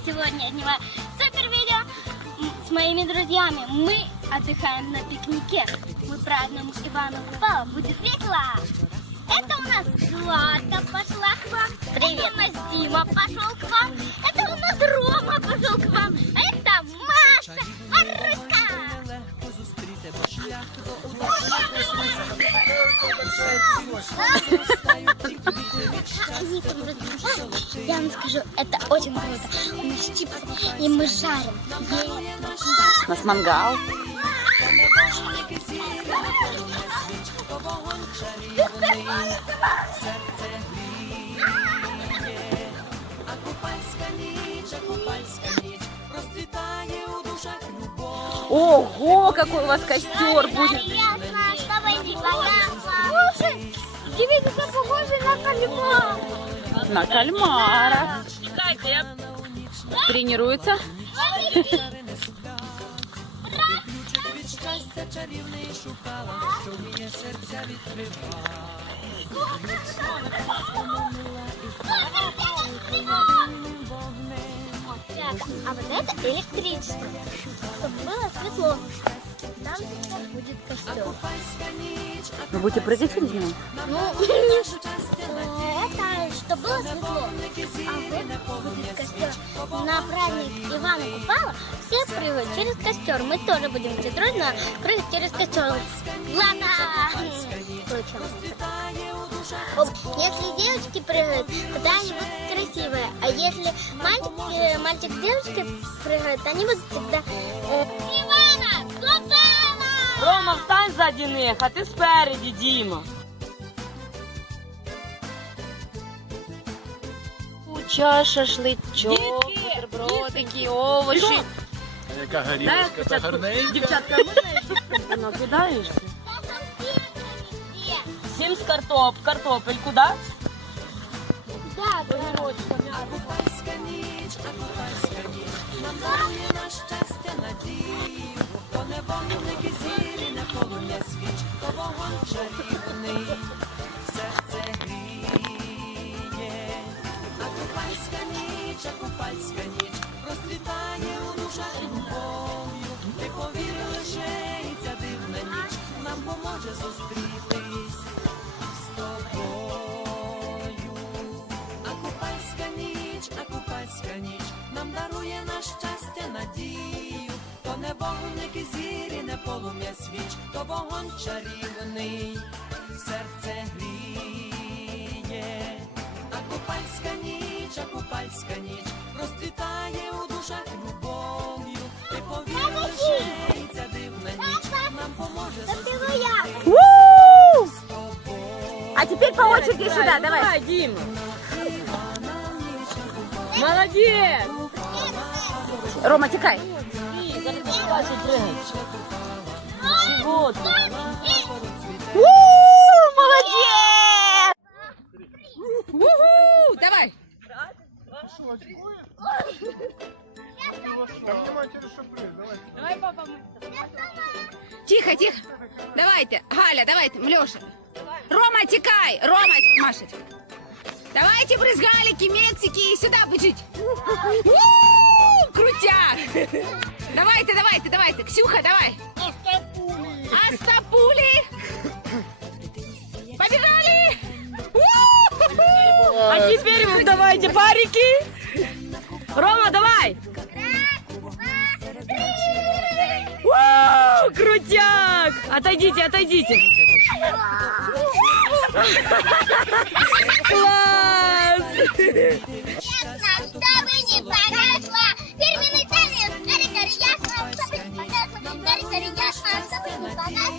И сегодня я снимаю супер видео с моими друзьями. Мы отдыхаем на пикнике. Мы празднуем Ивана Купала. Будет весело. Это у нас Злата пошла к вам. Привет. Это у нас Дима пошел к вам. Это у нас Рома пошел к вам. А это Маша, Маруська. Они там разбивают. Я вам скажу, это очень круто. У нас чипсы, и мы жарим. У нас мангал. Ого, какой у вас костер будет! Слушай, девица похожа на кальмара. На кальмара. Тренируется. А вот это электричество, чтобы было светло. Там будет костер. Вы будете прыгать через него? Ну, это чтобы было светло. А вот будет костер. На праздник Ивана Купала все прыгают через костер. Мы тоже будем все дружно прыгать через костер. Ладно! Если девочки прыгают, тогда они будут красивые. А если мальчик с девочкой прыгают, они будут всегда... Ивана! Купала! Рома, встань сзади них, а ти спереді, Діма. Куча, шашличок, бутербродики, овочі. Яка горілочка, та гарненька. Дівчатка, можна я накидаєшся? 7 з картопельку, да? Да, да. Купальська ніч розцвітає у душах любов'ю. Ти повір лише, і ця дивна ніч нам поможе зустрітись з тобою. А купальська ніч нам дарує на щастя надію. То не вогник і зірі, не полум'я свіч, то вогонь чарівний, серце гріє. А купальська ніч розцвітає у душах любов'ю. Ти повір лише, і ця дивна ніч нам поможе зустрітись з тобою. А теперь по очереди сюда, давай. Давай, Діма. Молодець! Рома, текай. Чого ти? Молодец! Давай. Давай, папа, Тихо, тихо. Давайте, Галя, давайте, Леша. Рома, текай. Рома, Маша. Давайте брызгалики, Мексики, сюда бежить. Крутяк. Давайте. Ксюха, давай. Астапули. Побежали. А теперь вот давайте парики. Рома, давай. Вау, крутяк. Отойдите. Класс. Ясно, чтобы не погасла. Фирменный танец. Гори, ясно, чтобы не погасла. Гори, ясно, чтобы не погасла.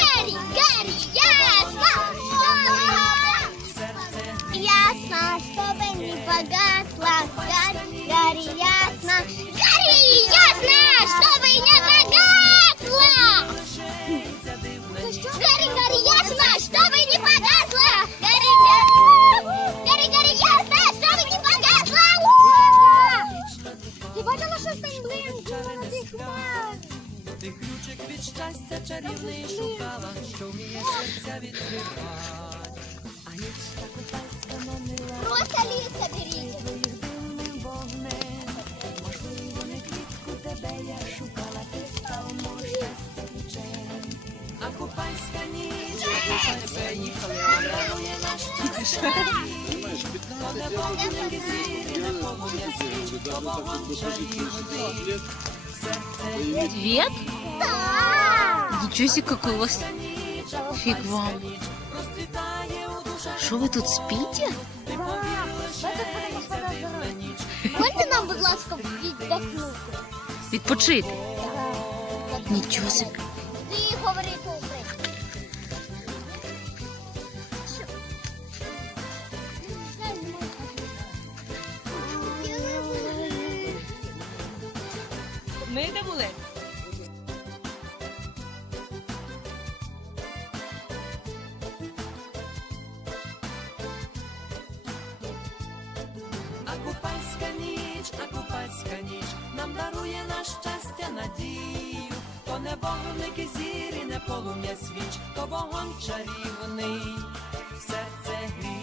Гори, ясно. Ясно, чтобы не погасла. Гори, ясно. Гори, ясно, чтобы не погасла. Гори, ясно, чтобы не погасла. Гори, ясно, чтобы не погасла. Ти бачила, що там блинки на тих хмар? Ти ключик від щастя чарівний шукала, що вміє серця відкривати. А ніч та купальська манила. Просто ліс соберіть. Цвет? Ничего себе, какой у вас фиг вам. Что вы тут спите? Можете нам, будь ласка, віддохнути? Відпочити? Нічого собі. Ти говори добре. Ми де були? А купальська ніч нам дарує на щастя надію. То не вогники зірі, не полум'я свіч, то вогонь чарівний, серце гріє.